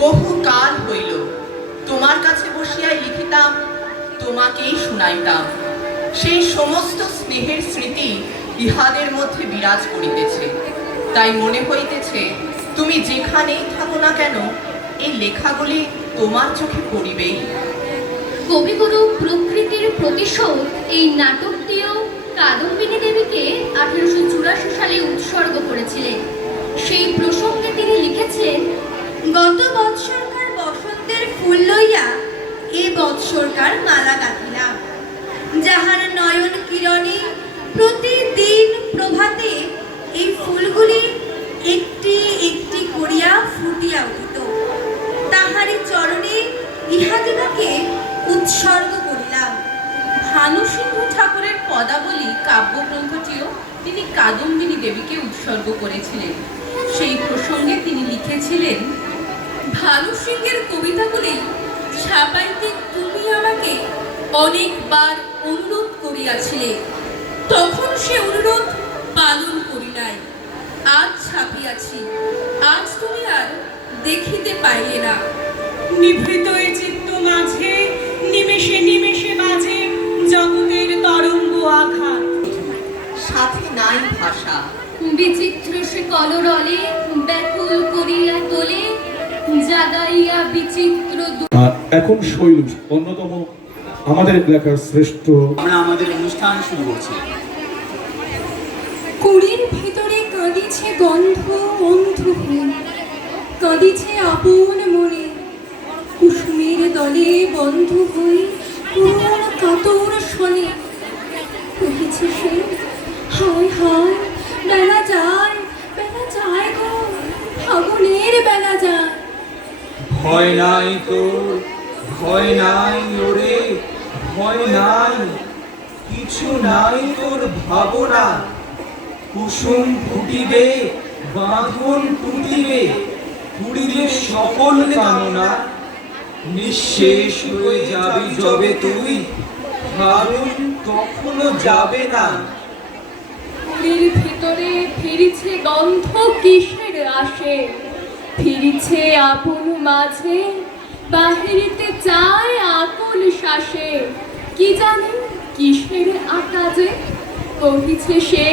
বহু কাল হইল। তোমার কাছে বসিয়াই লিখিতাম, তোমাকেই শুনাইতাম। সেই সমস্ত স্নেহের স্মৃতি ইহাদের মধ্যে বিরাজ করিতেছে। তাই মনে হইতেছে, তুমি যেখানেই থাকো না কেন, এই লেখাগুলি তোমার চোখে পড়িবেই। কবিগুরু প্রকৃতির প্রতিশোধ এই নাটকটিও কাদম্বিনী দেবীকে আঠেরোশো চুরাশি সালে উৎসর্গ করেছিলেন। সেই প্রসঙ্গে তিনি লিখেছেন, গত বৎসরকার বসন্তের ফুল লইয়া এ বৎসরকার মালা গাঁথিলাম যাহার নয়ন কিরণে প্রতিদিন প্রভাতে এই ফুলগুলি একটি একটি করিয়া ফুটিয়া উঠিত। তাহারই চরণে ইহাদিবাকে উৎসর্গ করিলাম। ভানুসিংহ ঠাকুরের পদাবলী কাব্যগ্রন্থটিও তিনি কাদম্বিনী দেবীকে উৎসর্গ করেছিলেন। সেই প্রসঙ্গে তিনি লিখেছিলেন ভানু সিংহের কবিতাগুলি ছাপাইতে তুমি আমাকে অনেকবার অনুরোধ করিয়াছিলে। তখন সে অনুরোধ পালন করি নাই। আজ ছাপিয়াছি। আজ তুমি আর দেখিতে পাইলে না। নিভৃত এ চিত্ত মাঝে নিমেষে নিমেষে মাঝে জগতের তরঙ্গ আঘাত। সাথে নাই ভাষা। বিচিত্র সে কলরলে ব্যাকুল করিয়া তোলে জাগাইয়া বিচিত্র এখন শৈল অন্যতম আমাদের এলাকার শ্রেষ্ঠ আমরা আমাদের অনুষ্ঠান শুরু করছি। কুড়ির ভিতরে কাঁদিছে গন্ধ অন্ধ হয়ে। কাঁদিছে আপন মনে। কুসুমের দলে বন্ধ হয়ে পুরন কাতর শোনে। কহিছে সে হায় হায় বেলা যায় বেলা যায় গো ফাগুনের বেলা যায় ভয় নাই তোর ভয় নাই ওরে, ভয় নাই। কিছু নাই তোর ভাবনা। কুসুম ফুটিবে, বাঁধন টুটিবে পুড়িবে সকল কামনা। নিঃশেষ হয়ে যাবি যবে তুই ভাবুন কখনো যাবে না। কুড়ির ভিতরে ফিরিছে গন্ধ কিসের আসে? ফিরিছে আপন মাঝে, বাহিরিতে চায় আকুল শ্বাসে। কি জানি কিসের আকাজে কহিছে সে,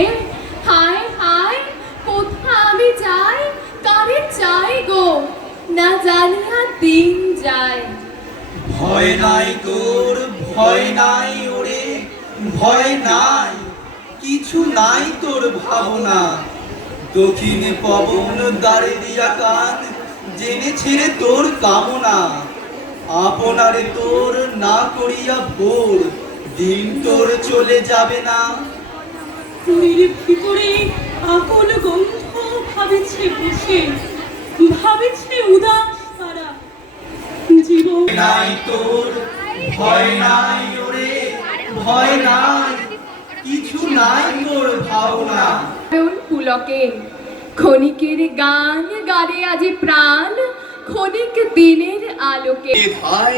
হায় হায়, কোথা আমি যাই, কারে চাই গো? না জানিয়া দিন যায়। ভয় নাই তোর, ভয় নাই ওরে, ভয় নাই, কিছু নাই তোর ভাবনা। দক্ষিণে পবন দাঁড়ে দিয়া কান জেনে ছেড়ে তোর কামনা। আপনারে তোর না করিয়া ভোর দিন তোর চলে যাবে না। কুড়ির ভিতরে আকল গন্ধ ভাবিছে বসে ভাবিছে উদাস তারা। জীবন নাই তোর ভয় নাই ওরে ভয় নাই কিছু নাই তোর ভাবনা। পুলকে ক্ষণিকের গান গারে আজি প্রাণ ক্ষণিক দিনের আলোকে। ভাই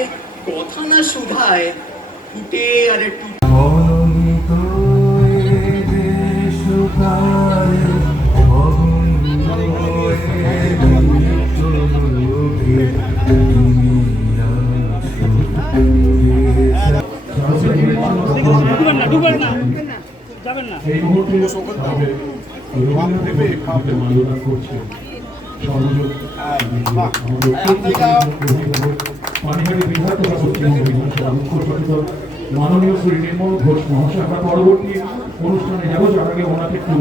কথা না শুধায় ফুটে আর একটু এই মুহূর্তে আমাদের রবীন্দ্রনাথ ঠাকুরকে মাননা করছে মাননীয় শ্রী নির্মল ঘোষ মহাশয়, আমরা পরবর্তী অনুষ্ঠানে যাব, যার আগে ওনাকে একটু।